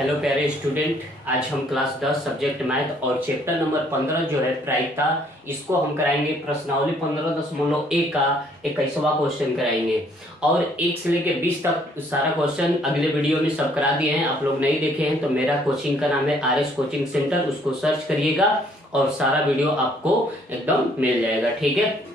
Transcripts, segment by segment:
Hello प्यारे student, आज हम क्लास 10 सब्जेक्ट मैथ और चैप्टर नंबर 15 जो है प्रायिकता, इसको हम कराएंगे प्रश्नावली 15.1 का 21वां क्वेश्चन कराएंगे। और 1 से लेके 20 तक सारा क्वेश्चन अगले वीडियो में सब करा दिए हैं। आप लोग नहीं देखे हैं तो मेरा कोचिंग का नाम है RS कोचिंग सेंटर, उसको सर्च करिएगा और सारा वीडियो आपको एकदम मिल जाएगा। ठीक है,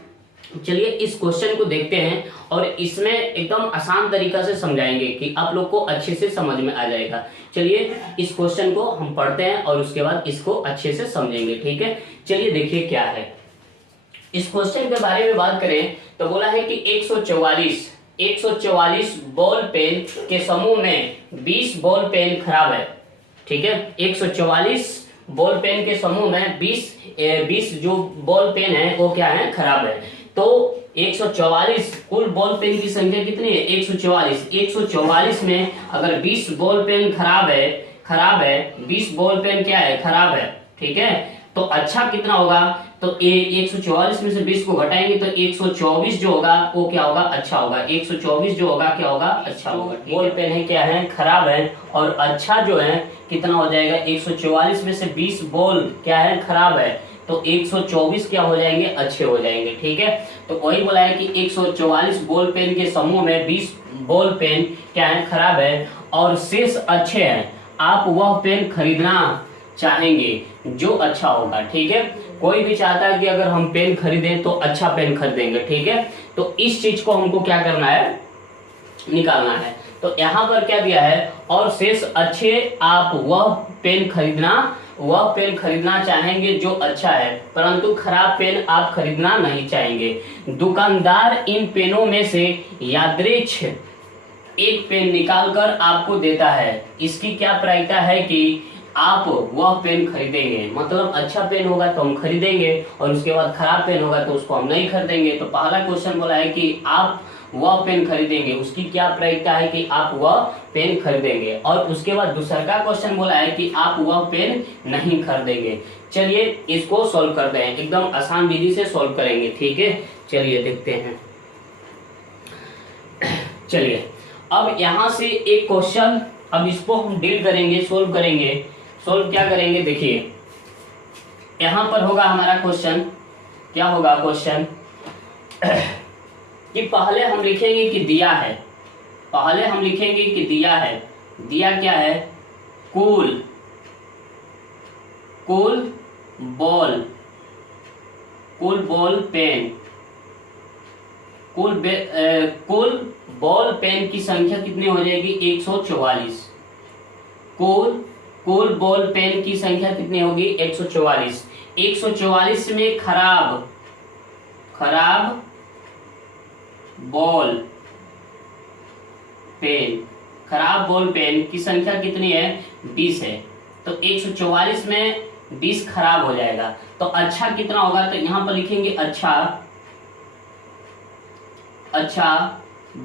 चलिए इस क्वेश्चन को देखते हैं और इसमें एकदम आसान तरीका से समझाएंगे कि आप लोग को अच्छे से समझ में आ जाएगा। चलिए इस क्वेश्चन को हम पढ़ते हैं और उसके बाद इसको अच्छे से समझेंगे। ठीक है, चलिए देखिए क्या है। इस क्वेश्चन के बारे में बात करें तो बोला है कि 144 बॉल पेन के समूह में 20 बॉल पेन खराब है। ठीक है, 144 बॉल पेन के समूह में 20 जो बॉल पेन है वो क्या है, खराब है। तो 144 कुल बॉल पेन की संख्या कितनी है, 144 में अगर 20 बॉल पेन खराब है 20 बॉल पेन क्या है, खराब है। ठीक है, तो अच्छा कितना होगा, तो 144 में से 20 को घटाएंगे तो 124 जो होगा वो क्या होगा, अच्छा होगा। 124 जो होगा क्या होगा, अच्छा होगा। बॉल पेन है क्या है, खराब है, और अच्छा जो है कितना हो जाएगा, 144 में से 20 बॉल क्या है, खराब है, तो 124 क्या हो जाएंगे, अच्छे हो जाएंगे। ठीक है, तो वही बोला है कि 144 बॉल पेन के समूह में 20 बॉल पेन क्या है, खराब है और शेष अच्छे हैं। आप वह पेन खरीदना चाहेंगे जो अच्छा होगा। ठीक है, कोई भी चाहता है कि अगर हम पेन खरीदें तो अच्छा पेन खरीदेंगे। ठीक है, तो इस चीज को हमको क्या करना है, निकालना है। तो यहाँ पर क्या दिया है, और शेष अच्छे आप वह पेन खरीदना चाहेंगे जो अच्छा है, परंतु खराब पेन आप खरीदना नहीं चाहेंगे। दुकानदार इन पेनों में से यादृच्छ एक पेन निकालकर आपको देता है। इसकी क्या प्रायिकता है कि आप वह पेन खरीदेंगे, मतलब अच्छा पेन होगा तो हम खरीदेंगे और उसके बाद खराब पेन होगा तो उसको हम नहीं खरीदेंगे। तो पहला क्वेश्चन बोला है कि आप वह पेन खरीदेंगे, उसकी क्या प्रायिकता है कि आप वह पेन खरीदेंगे। और उसके बाद दूसरा का क्वेश्चन बोला है कि आप वह पेन नहीं खरीदेंगे। चलिए इसको सॉल्व करते हैं, एकदम आसान विधि से सॉल्व करेंगे। ठीक है, चलिए देखते हैं। चलिए अब यहां से एक क्वेश्चन, अब इसको हम डील करेंगे, सोल्व करेंगे। सोल्व क्या करेंगे, देखिए यहां पर होगा हमारा क्वेश्चन, क्या होगा क्वेश्चन कि पहले हम लिखेंगे कि दिया है, दिया क्या है, कुल बॉल पेन की संख्या कितनी हो जाएगी, 144। कुल बॉल पेन की संख्या कितनी होगी, 144। 144 में खराब बॉल पेन की संख्या कितनी है, 20 है। तो 144 में 20 खराब हो जाएगा। तो अच्छा कितना होगा, तो यहां पर लिखेंगे अच्छा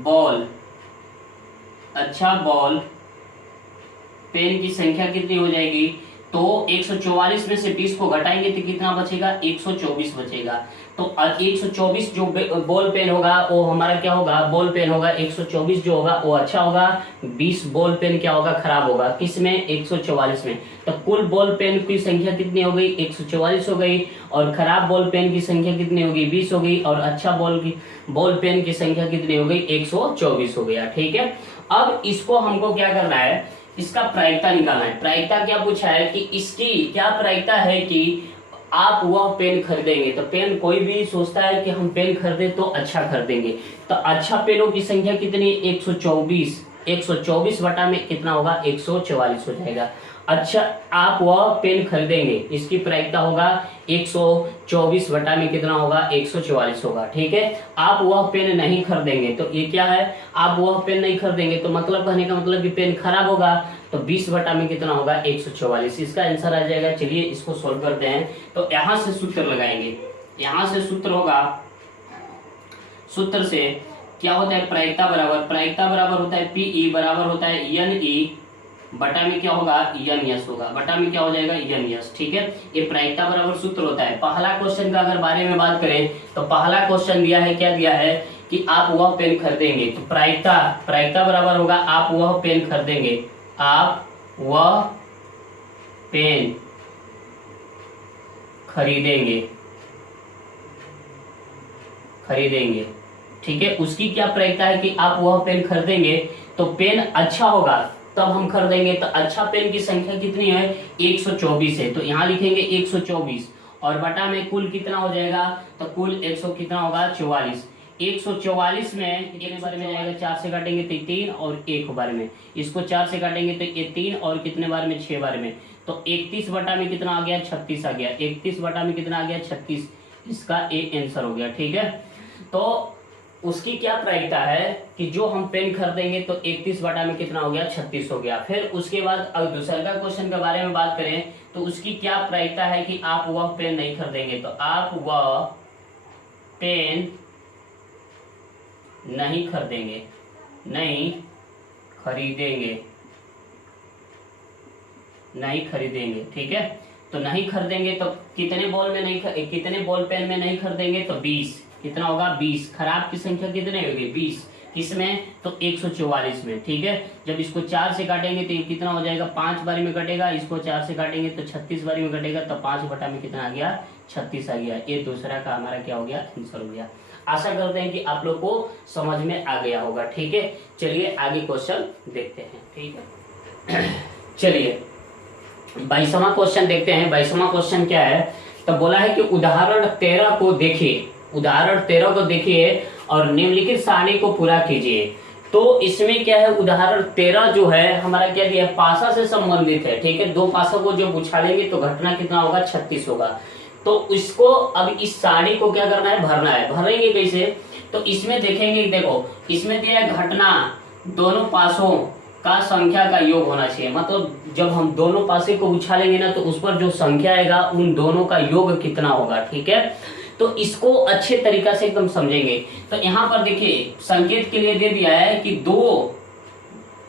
बॉल पेन की संख्या कितनी हो जाएगी, तो 144 में से 20 को घटाएंगे तो कितना बचेगा, 124 बचेगा। तो 124 जो बॉल पेन होगा वो हमारा क्या होगा, बॉल पेन होगा। 124 जो होगा वो अच्छा होगा, 20 बॉल पेन क्या होगा, खराब होगा। किसमें, 144 में। तो कुल बॉल पेन की संख्या कितनी हो गई, 144 हो गई, और खराब बॉल पेन की संख्या कितनी होगी, 20 हो गई, और अच्छा बॉल पेन की संख्या कितनी हो गई, 124 हो गया। ठीक है, अब इसको हमको क्या करना है, इसका प्रायिकता निकालना है। प्रायिकता क्या पूछा है कि इसकी क्या प्रायिकता है कि आप वह पेन खरीदेंगे। तो पेन कोई भी सोचता है कि हम पेन खरीदे तो अच्छा खरीदेंगे। तो अच्छा पेनों की संख्या कितनी, 124 बटा में कितना होगा, 144 हो जाएगा। अच्छा आप वह पेन खरीदेंगे, इसकी प्रायिकता होगा 124 बटा में कितना होगा, 144 होगा। ठीक है, आप वह पेन नहीं खरीदेंगे, तो ये क्या है, आप वह पेन नहीं खरीदेंगे तो मतलब कहने का मतलब कि पेन खराब होगा, तो 20 बटा में कितना होगा, 144। इसका आंसर आ जाएगा। चलिए इसको सोल्व करते हैं। तो यहां से सूत्र लगाएंगे, यहां से सूत्र होगा, सूत्र से क्या होता है, प्रायिकता बराबर होता है PE बराबर होता है NE बटा में क्या होगा, यन यस होगा, बटा में क्या हो जाएगा, यन यस। ठीक है, ये प्रायिकता बराबर सूत्र होता है। पहला क्वेश्चन का अगर बारे में बात करें तो पहला क्वेश्चन दिया है, क्या दिया है कि आप वह पेन खरीदेंगे, तो प्रायिकता बराबर होगा आप वह पेन खरीदेंगे, आप वह पेन खरीदेंगे, ठीक है। उसकी क्या प्रायिकता है कि आप वह पेन खरीदेंगे तो पेन अच्छा होगा तब हम खरीदेंगे। तो अच्छा पेन की संख्या कितनी है, 124 है, तो यहाँ लिखेंगे 124 और बटा में कुल कितना हो जाएगा, तो कुल 100 कितना होगा, 44। 144 में कितने बार में जाएगा, 4 से काटेंगे तो 3 और 1 बार में, इसको 4 से काटेंगे तो ये 3 और कितने बार में, 6 बार में, तो 31 बटा में कितना आ गया, 36 आ गया। 31 बटा में कितना आ गया, 36, इसका ए आंसर हो गया, ठीक है। तो उसकी क्या प्रायिकता है कि जो हम पेन खरीदेंगे तो 31 बटा में कितना हो गया, 36 हो गया। फिर उसके बाद अब दूसरे का क्वेश्चन के बारे में बात करें तो उसकी क्या प्रायिकता है कि आप वह पेन नहीं खरीदेंगे, तो आप वह पेन नहीं खरीदेंगे, ठीक है। तो नहीं खरीदेंगे तो कितने बॉल पेन में नहीं खरीदेंगे, तो 20, कितना होगा, 20। खराब की संख्या कितने होगी, 20, किसमें, तो 144 में, ठीक है। जब इसको 4 से काटेंगे तो ये कितना हो जाएगा, 5 बारी में कटेगा, इसको 4 से काटेंगे तो 36 बारी में कटेगा, तो 5 बटा में कितना आ गया, 36 आ गया। ये दूसरा का हमारा क्या हो गया, आंसर हो गया। आशा करते हैं कि आप लोग को समझ में आ गया होगा, ठीक है। चलिए आगे क्वेश्चन देखते हैं, ठीक है। चलिए 22वां क्वेश्चन देखते हैं। 22वां क्वेश्चन क्या है, तो बोला है कि उदाहरण 13 को देखिए और निम्नलिखित सारणी को पूरा कीजिए। तो इसमें क्या है, उदाहरण 13 जो है हमारा क्या दिया है, पासा से संबंधित है, ठीक है। 2 पासा को जब उछालेंगे तो घटना कितना होगा, 36 होगा। तो इसको अब इस सारणी को क्या करना है, भरना है। भरेंगे कैसे, तो इसमें देखेंगे, देखो इसमें दिया है घटना दोनों पासों का संख्या का योग होना चाहिए। मतलब जब हम दोनों पासे को उछालेंगे ना तो उस पर जो संख्या आएगा उन दोनों का योग कितना होगा, ठीक है। तो इसको अच्छे तरीका से एकदम समझेंगे। तो यहाँ पर देखिए संकेत के लिए दे दिया है कि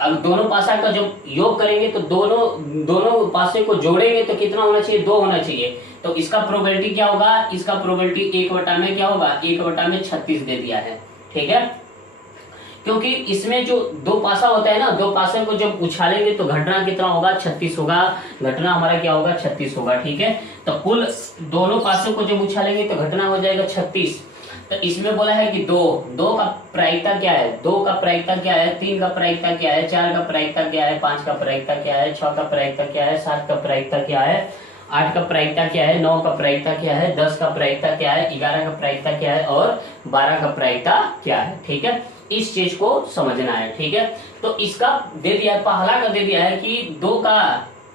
अब दोनों पासा का जब योग करेंगे तो दोनों पासे को जोड़ेंगे तो कितना होना चाहिए, 2 होना चाहिए। तो इसका प्रोबेबिलिटी क्या होगा, इसका प्रोबेबिलिटी 1 बटा में क्या होगा, 1 बटा में 36 दे दिया है, ठीक है। क्योंकि इसमें जो 2 पासा होता है ना, 2 पासे को जब उछालेंगे तो घटना कितना होगा, 36 होगा। घटना हमारा क्या होगा, 36 होगा, ठीक है। तो कुल दोनों पासे को जब उछालेंगे तो घटना हो जाएगा 36। तो इसमें बोला है कि 2 का प्रायिकता क्या है, 2 का प्रायिकता क्या है, 3 का प्रायिकता क्या है, 4 का प्रायिकता क्या है, 5 का प्रायिकता क्या है, 6 का प्रायिकता क्या है, 7 का प्रायिकता क्या है, 8 का प्रायिकता क्या है, 9 का प्रायिकता क्या है, 10 का प्रायिकता क्या है, 11 का प्रायिकता क्या है और 12 का प्रायिकता क्या है, ठीक है। इस चीज को समझना है, ठीक है। तो इसका दे दिया है, पहला का दे दिया है कि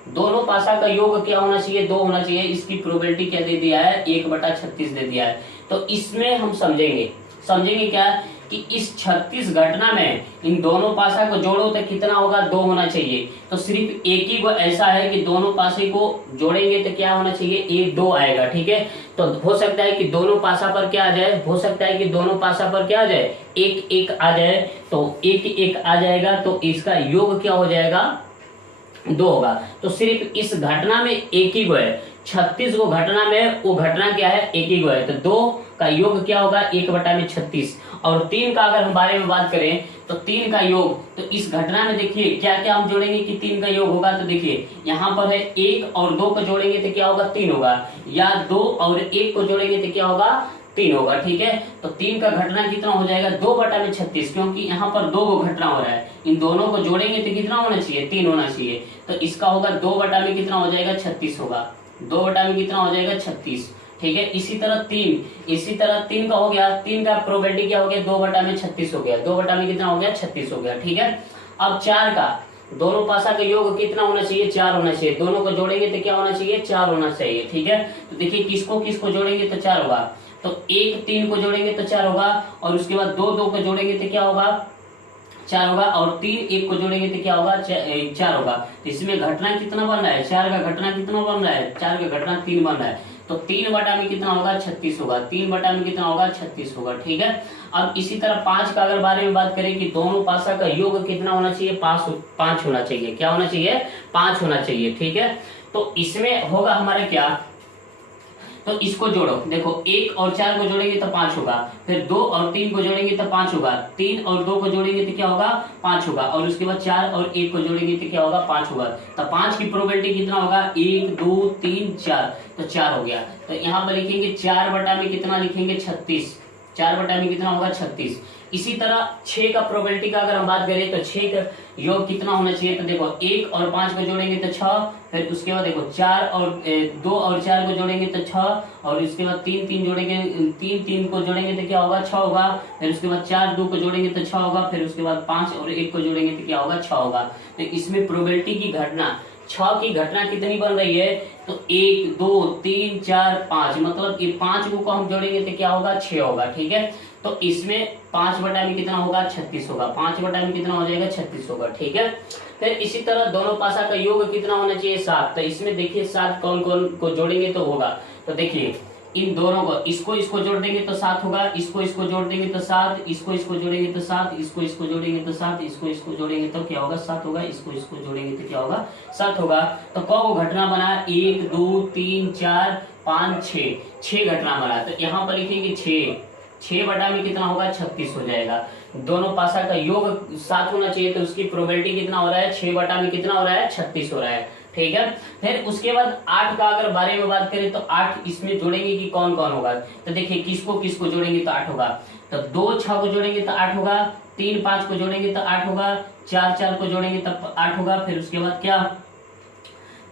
दोनों पासा का योग क्या होना चाहिए, 2 होना चाहिए। इसकी प्रोबेबिलिटी क्या दे दिया है, 1 बटा 36 दे दिया है। तो इसमें हम समझेंगे क्या कि इस 36 घटना में इन दोनों पासा को जोड़ो तो कितना होगा, 2 होना चाहिए। तो सिर्फ एक ही को ऐसा है कि दोनों पासे को जोड़ेंगे तो क्या होना चाहिए, 1 2 आएगा, ठीक है। तो हो सकता है कि दोनों पासा पर क्या आ जाए, हो सकता है कि दोनों पासा पर क्या आ जाए, 1 1 आ जाए। तो 1 1 आ जाएगा तो इसका योग क्या हो जाएगा, 2 होगा। तो सिर्फ इस घटना में एक ही गो है, 36 को घटना में, वो घटना क्या है, एक ही गो है। तो 2 का योग क्या होगा, 1 बटा में 36। और 3 का अगर हम बारे में बात करें तो 3 का योग, तो इस घटना में देखिए क्या क्या हम जोड़ेंगे कि 3 का योग होगा। तो देखिए यहाँ पर है 1 और 2 को जोड़ेंगे तो क्या होगा, 3 होगा, या 2 और 1 को जोड़ेंगे तो क्या होगा, 3 होगा, ठीक है। तो 3 का घटना कितना हो जाएगा, 2 बटा में 36, क्योंकि यहाँ पर 2 को घटना हो रहा है। इन दोनों को जोड़ेंगे तो कितना होना चाहिए, 3 होना चाहिए। तो इसका होगा 2 बटा में कितना हो जाएगा, 36 होगा। 2 बटा में कितना हो जाएगा, 36, ठीक है। इसी तरह 3 का हो गया, 3 का प्रोबेबिलिटी क्या हो गया, 2 बटा में 36 हो गया। 2 बटा में कितना हो गया, 36 हो गया, ठीक है। अब 4 का, दोनों पासा का योग कितना होना चाहिए, 4 होना चाहिए। दोनों को जोड़ेंगे तो क्या होना चाहिए, 4 होना चाहिए, ठीक है। तो देखिए किसको जोड़ेंगे तो 4 होगा। तो 1 3 को जोड़ेंगे तो 4 होगा, और उसके बाद 2 2 को जोड़ेंगे तो क्या होगा, 4 होगा, और 3 1 को जोड़ेंगे तो क्या होगा, 4 होगा। तो इसमें घटना कितना बन रहा है, 4 का घटना कितना बन रहा है, 4 का घटना 3 बन रहा है। तो 3 बटा में कितना होगा, 36 होगा। 3 बटा में कितना होगा, 36 होगा, ठीक है। अब इसी तरह 5 का अगर बारे में बात करें कि दोनों पासा का योग कितना होना चाहिए, 5 होना चाहिए। क्या होना चाहिए, 5 होना चाहिए, ठीक है। तो इसमें होगा हमारा क्या, तो इसको जोड़ो, देखो 1 और 4 को जोड़ेंगे तो 5 होगा, फिर 2 और 3 को जोड़ेंगे तो 5 होगा, 3 और 2 को जोड़ेंगे तो क्या होगा 5 होगा, और उसके बाद 4 और 1 को जोड़ेंगे तो क्या होगा 5 होगा। तो 5 की प्रोबेबिलिटी कितना होगा 1 2 3 4, तो 4 हो गया। तो यहाँ पर लिखेंगे 4 बटा में कितना लिखेंगे 36, 4 बटा में कितना होगा 36। इसी तरह 6 का प्रोबेबिलिटी का अगर हम बात करें तो 6 का योग कितना होना चाहिए, तो देखो 1 और 5 को जोड़ेंगे तो 6, फिर उसके बाद देखो 4 और 2 और 4 को जोड़ेंगे तो 6, और इसके बाद 3 जोड़ेंगे, 3 को जोड़ेंगे तो क्या होगा 6 होगा, फिर उसके बाद 4 2 को जोड़ेंगे तो 6 होगा, फिर उसके बाद 5 और 1 को जोड़ेंगे तो क्या होगा 6 होगा। तो इसमें प्रोबेबिलिटी की घटना 6 की घटना कितनी बन रही है, तो 1 2 3 4 5, मतलब ये 5 को हम जोड़ेंगे तो क्या होगा 6 होगा। ठीक है, तो इसमें 5 बटा में कितना होगा 36 होगा, 5 बटा में कितना हो जाएगा 36 होगा। ठीक है, फिर इसी तरह दोनों पासा का योग कितना होना चाहिए 7। तो इसमें देखिए 7 कौन कौन को जोड़ेंगे तो होगा, तो देखिए इन दोनों को इसको जोड़ देंगे तो 7 होगा, इसको जोड़ देंगे तो 7, इसको जोड़ेंगे तो 7, इसको जोड़ेंगे तो 7, इसको जोड़ेंगे तो क्या होगा 7 होगा, इसको जोड़ेंगे तो क्या होगा 7 होगा। तो कौ घटना बना 1 2 3 4 5 6 घटना बना। तो यहाँ पर लिखेंगे 6 बटा में कितना होगा 36 हो जाएगा। दोनों पासा का योग 7 होना चाहिए, तो उसकी प्रोबेबिलिटी कितना हो रहा है 6 बटा में कितना हो रहा है 36 हो रहा है। ठीक है, फिर उसके बाद 8 का अगर बारे में बात करें तो 8 इसमें जोड़ेंगे कि कौन कौन होगा, तो देखिए किसको जोड़ेंगे तो 8 होगा, तो 2 6 को जोड़ेंगे तो 8 होगा, 3 5 को जोड़ेंगे तो 8 होगा, 4 4 को जोड़ेंगे तो 8 होगा, फिर उसके बाद क्या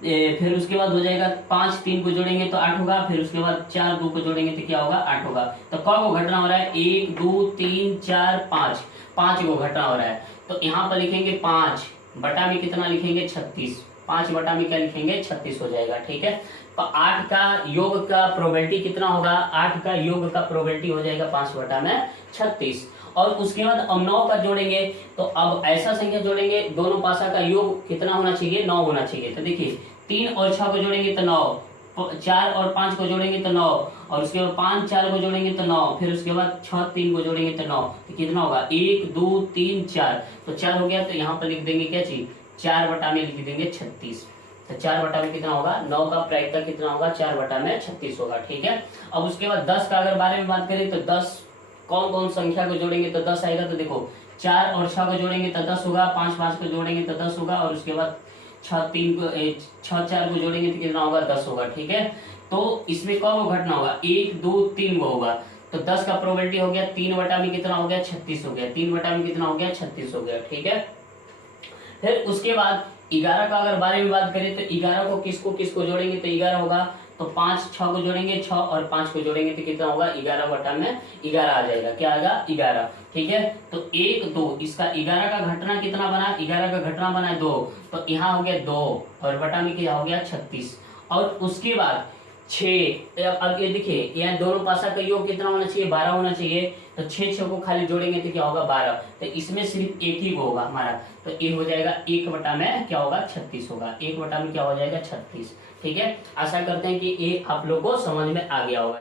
फिर उसके बाद हो जाएगा 5 3 को जोड़ेंगे तो 8 होगा, फिर उसके बाद 4 2 को जोड़ेंगे तो क्या होगा 8 होगा। तो कौ घटना हो रहा है 1 2 3 4 5 को घटना हो रहा है। तो यहाँ पर लिखेंगे 5 बटा में कितना लिखेंगे 36, 5 बटा में क्या लिखेंगे 36 हो जाएगा। ठीक है, तो 8 का योग का प्रोबेबिलिटी कितना होगा, 8 का योग का प्रोबेबिलिटी हो जाएगा 5 बटा में 36। और उसके बाद अब 9 का जोड़ेंगे, तो अब ऐसा संख्या जोड़ेंगे दोनों पासा का योग कितना होना चाहिए 9 होना चाहिए। तो देखिए 3 और 6 को जोड़ेंगे तो 9, 4 और 5 को जोड़ेंगे तो 9, और उसके बाद 5 4 को जोड़ेंगे तो 9, फिर उसके बाद 6 3 को जोड़ेंगे तो 9, तो कितना होगा 1 2 3 4, तो 4 हो गया। तो यहाँ पर लिख देंगे क्या चीज 4 बटा में लिख देंगे 36। तो 4 बटा में कितना होगा 9 का प्रायिकता कितना होगा 4 बटा में 36 होगा। ठीक है, अब उसके बाद 10 का अगर बारे में बात करें तो 10 कौन कौन संख्या को जोड़ेंगे तो 10 आएगा। तो देखो 4 और 6 को जोड़ेंगे तो 10 होगा, 5 5 को जोड़ेंगे तो 10 होगा, और उसके बाद 6 4 को जोड़ेंगे तो कितना होगा 10 होगा। ठीक है, तो इसमें कौन घटना होगा 1 2 3 को होगा। तो 10 का प्रोबेबिलिटी हो गया 3 बटा में कितना हो गया 36 हो गया, 3 बटा में कितना हो गया 36 हो गया। ठीक है, फिर उसके बाद 11 का अगर बारे में बात करें तो 11 को किसको जोड़ेंगे तो 11 होगा, तो 5 6 को जोड़ेंगे 6 और 5 को जोड़ेंगे तो कितना होगा 11 बटा में 11 आ जाएगा, क्या आएगा 11। ठीक है, तो 1 2 इसका 11 का घटना कितना बना 11 का घटना बना 2, तो यहाँ हो गया 2 और बटा में क्या हो गया 36। और उसके बाद 6, अब ये देखिए यहाँ दोनों पासा का योग कितना होना चाहिए 12 होना चाहिए, तो 6 को खाली जोड़ेंगे तो क्या होगा 12, तो इसमें सिर्फ एक ही होगा हमारा, तो ये हो जाएगा 1 बटा में क्या होगा 36 होगा, 1 बटा में क्या हो जाएगा 36। ठीक है, आशा करते हैं कि ये आप लोग को समझ में आ गया होगा।